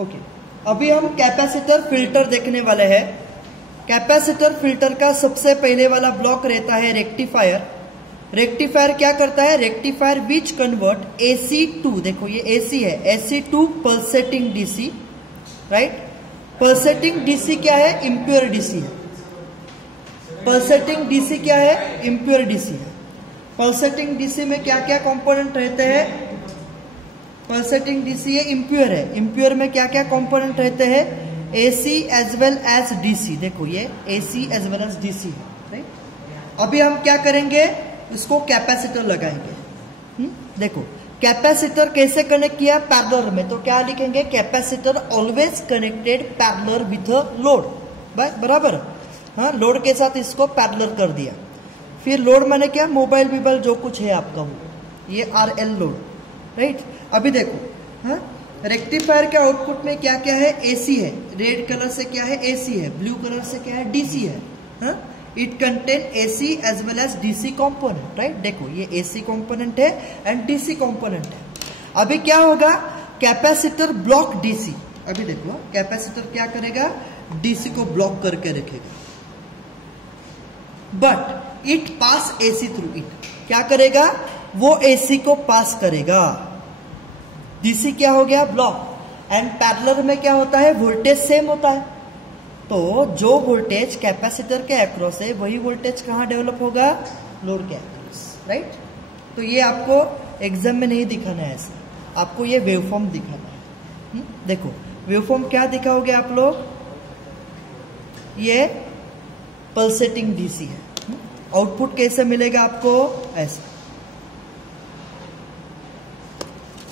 Okay, अभी हम capacitor filter देखने वाले हैं। कैपेसिटर फिल्टर का सबसे पहले वाला ब्लॉक रहता है रेक्टिफायर। रेक्टिफायर क्या करता है? Rectifier which convert AC to, देखो ये एसी है, AC to pulsating DC, right. Pulsating DC क्या है? इम्प्योर डीसी है। पल्सेटिंग डीसी क्या है? इम्प्योर डीसी है। पल्सेटिंग डीसी में क्या क्या कंपोनेंट रहते हैं? पल्सेटिंग डीसी ये इम्प्योर है। इम्प्योर में क्या क्या कंपोनेंट रहते हैं? AC as well as DC. देखो ये AC as well as DC है, राइट। अभी हम क्या करेंगे? इसको कैपेसिटर लगाएंगे। देखो कैपेसिटर कैसे कनेक्ट किया? पैरेलल में, तो क्या लिखेंगे? Capacitor always connected parallel with load, बराबर। हाँ, लोड के साथ इसको पैरेलल कर दिया। फिर लोड माने क्या? मोबाइल बिबाइल जो कुछ है आपका वो, ये RL लोड, राइट। अभी देखो, हाँ, रेक्टिफायर के आउटपुट में क्या क्या है? AC है। रेड कलर से क्या है? AC है। ब्लू कलर से क्या है? DC है। हाँ, it contain AC as well as DC component, right. देखो ये AC कंपोनेंट है एंड DC कंपोनेंट है। अभी क्या होगा? Capacitor block DC। अभी देखो कैपेसिटर क्या करेगा? DC को ब्लॉक करके रखेगा, but it pass AC through it. क्या करेगा? वो AC को पास करेगा। DC क्या हो गया? ब्लॉक। एंड पैरेलल में क्या होता है? वोल्टेज सेम होता है। तो जो वोल्टेज कैपेसिटर के अक्रॉस है वही वोल्टेज कहां डेवलप होगा? लोड के अक्रॉस, राइट। तो ये आपको एग्जाम में नहीं दिखाना है ऐसा, आपको ये वेवफॉर्म दिखाना है। देखो वेवफॉर्म क्या दिखाओगे आप लोग? ये पल्सेटिंग डीसी है। आउटपुट कैसे मिलेगा आपको? ऐसा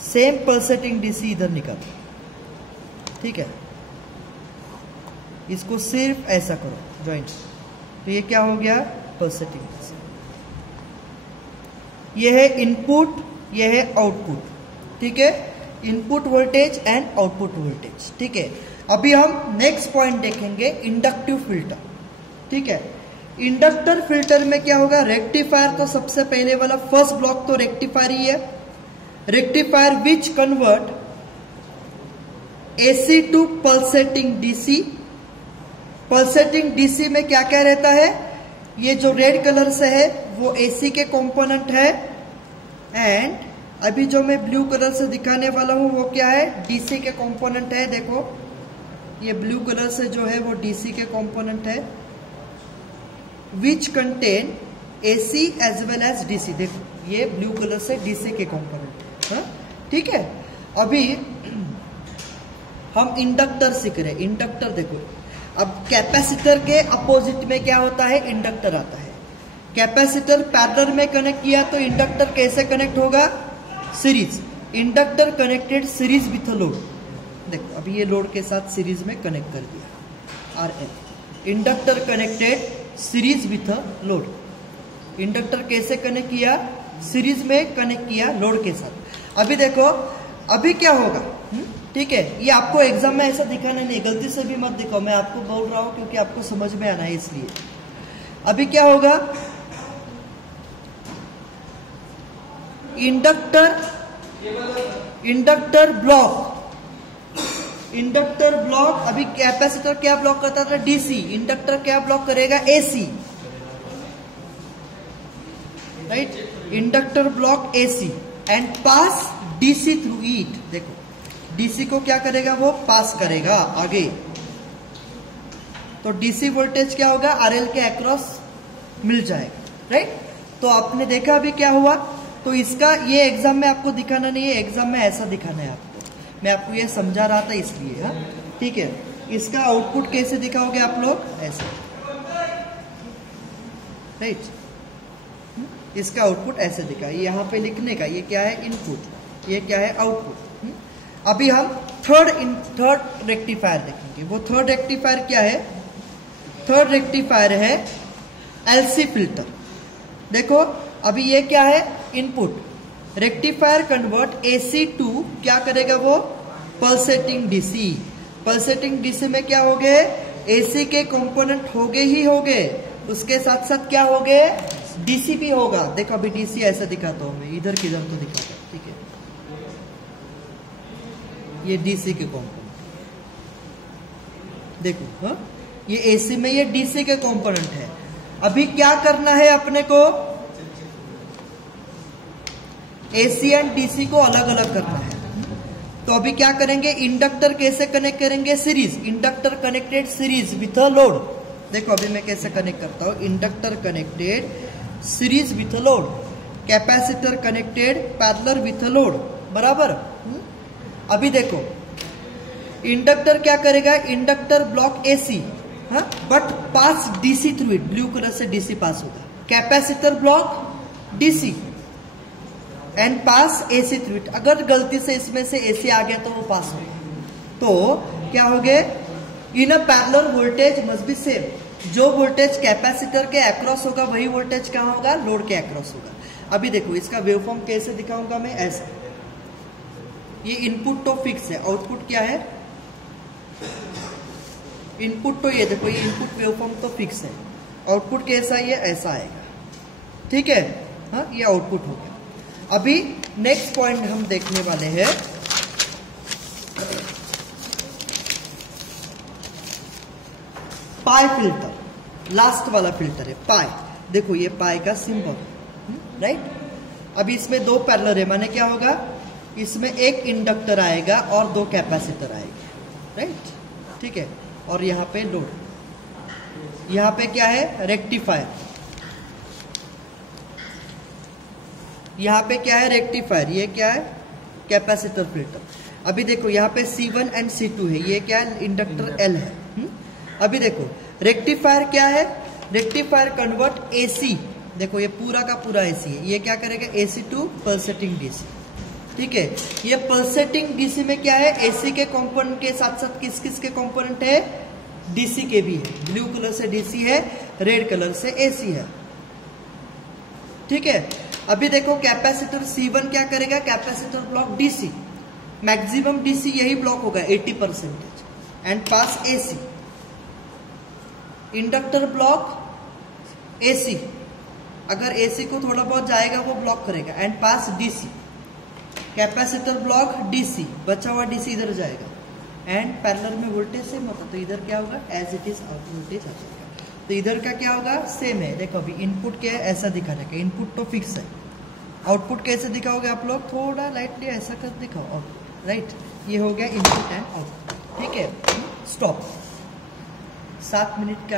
सेम पल्सेटिंग डीसी इधर निकल, ठीक है। इसको सिर्फ ऐसा करो ज्वाइंट, तो ये क्या हो गया? Pulsating DC. ये है इनपुट, ये है आउटपुट, ठीक है। Input voltage and output voltage, ठीक है। अभी हम नेक्स्ट पॉइंट देखेंगे, इंडक्टिव फिल्टर, ठीक है। इंडक्टर फिल्टर में क्या होगा? रेक्टिफायर, तो सबसे पहले वाला फर्स्ट ब्लॉक तो रेक्टिफायर ही है। Rectifier which convert AC to pulsating DC. Pulsating DC में क्या क्या रहता है? ये जो रेड कलर से है वो AC के कंपोनेंट है, एंड अभी जो मैं ब्लू कलर से दिखाने वाला हूं वो क्या है? DC के कंपोनेंट है। देखो ये ब्लू कलर से जो है वो DC के कंपोनेंट है, which contain AC as well as DC। देखो ये ब्लू कलर से DC के कंपोनेंट है, ठीक है। अभी हम इंडक्टर सीख रहे हैं। इंडक्टर देखो, अब कैपेसिटर के अपोजिट में क्या होता है? इंडक्टर आता है। कैपेसिटर पैरेलल में कनेक्ट किया तो इंडक्टर कैसे कनेक्ट होगा? Series. Inductor connected series with load. देखो अभी ये लोड के साथ सीरीज में कनेक्ट कर दिया, RL। Inductor connected series with load. Inductor कैसे कनेक्ट किया? सीरीज में कनेक्ट किया लोड के साथ। अभी देखो अभी क्या होगा, ठीक है। ये आपको एग्जाम में ऐसा दिखाना नहीं, गलती से भी मत दिखाओ, मैं आपको बोल रहा हूं क्योंकि आपको समझ में आना है इसलिए। अभी क्या होगा? Inductor block. अभी कैपेसिटर क्या ब्लॉक करता था? DC। इंडक्टर क्या ब्लॉक करेगा? AC, right. Inductor block AC and pass DC through it. देखो DC को क्या करेगा? वो पास करेगा आगे। तो DC वोल्टेज क्या होगा? RL के अक्रॉस मिल जाएगा, राइट। तो आपने देखा अभी क्या हुआ। तो इसका ये एग्जाम में आपको दिखाना नहीं है, एग्जाम में ऐसा दिखाना है आपको। मैं आपको ये समझा रहा था इसलिए, हाँ, ठीक है। इसका आउटपुट कैसे दिखाओगे आप लोग? ऐसे, राइट। इसका आउटपुट ऐसे दिखा, यहाँ पे लिखने का, ये क्या है? इनपुट, ये क्या है? आउटपुट। अभी हम थर्ड रेक्टिफायर देखेंगे। वो थर्ड रेक्टिफायर क्या है? थर्ड रेक्टिफायर है LC फिल्टर। देखो अभी ये क्या है? Input. Rectifier convert AC to क्या करेगा? वो पल्सेटिंग DC। पल्सेटिंग DC में क्या हो गए? AC के कंपोनेंट हो गए ही हो गए, उसके साथ साथ क्या हो गए? DC भी होगा। देखो अभी DC ऐसा दिखाता हूं मैं, इधर किधर तो दिखाता हूं, ठीक है। ये DC के कंपोनेंट, देखो हाँ, ये एसी में ये डीसी के कंपोनेंट है। अभी क्या करना है अपने को, एसी एंड डीसी को अलग अलग करना है। तो अभी क्या करेंगे, इंडक्टर कैसे कनेक्ट करेंगे, series, inductor connected series with a load. देखो अभी मैं कैसे कनेक्ट करता हूं, inductor connected series with a load, capacitor connected parallel with a load, बराबर। अभी देखो इंडक्टर क्या करेगा, इंडक्टर ब्लॉक एसी, हाँ, but pass DC through it, blue colour से डीसी पास होगा। Capacitor block DC and pass AC through it. अगर गलती से इसमें से एसी आ गया तो वो पास होगा। तो क्या हो गया, in a parallel voltage must be same. जो वोल्टेज कैपेसिटर के अक्रॉस होगा वही वोल्टेज कहां होगा, लोड के अक्रॉस होगा। अभी देखो इसका वेवफॉर्म कैसे दिखाऊंगा मैं, ऐसा। ये इनपुट तो फिक्स है, आउटपुट क्या है, इनपुट तो ये देखो, ये इनपुट वेवफॉर्म तो फिक्स है, आउटपुट कैसा, ये ऐसा आएगा, ठीक है। हाँ, ये आउटपुट हो गया। अभी नेक्स्ट पॉइंट हम देखने वाले हैं, पाई फिल्टर, लास्ट वाला फिल्टर है पाई। देखो ये पाई का सिंबल, राइट। अभी इसमें दो पैरेलल है, माने क्या होगा, इसमें एक इंडक्टर आएगा और दो कैपेसिटर आएंगे, राइट, ठीक है। और यहाँ पे लोड, यहाँ पे क्या है, रेक्टिफायर, यहाँ पे क्या है, रेक्टिफायर, ये क्या है, कैपेसिटर फिल्टर। अभी देखो यहाँ पे C1 एंड C2 है, ये क्या है, इंडक्टर L है। अभी देखो रेक्टिफायर क्या है, रेक्टिफायर कन्वर्ट AC, देखो ये पूरा का पूरा AC है, ये क्या करेगा, AC टू पल्सेटिंग DC, ठीक है। ये पल्सेटिंग DC में क्या है, AC के कंपोनेंट के साथ साथ किस किस के कंपोनेंट है, DC के भी है। ब्लू कलर से DC है, रेड कलर से AC है, ठीक है। अभी देखो कैपेसिटर C1 क्या करेगा, capacitor block DC, maximum DC यही ब्लॉक होगा 80% and pass AC। Inductor block AC, अगर AC को थोड़ा बहुत जाएगा वो ब्लॉक करेगा and pass DC। Capacitor block DC, बचा हुआ DC इधर जाएगा एंड पैरेलल में वोल्टेज सेम होता, तो इधर क्या होगा, as it is out voltage आ जाएगा। तो इधर का क्या होगा, सेम है। देखो अभी इनपुट क्या है, ऐसा दिखाने का, इनपुट तो फिक्स है। आउटपुट कैसे दिखाओगे आप लोग, थोड़ा लाइटली ऐसा कर दिखाओ, राइट। ये हो गया इनपुट एंड आउटपुट, ठीक है। स्टॉप, 7 मिनट का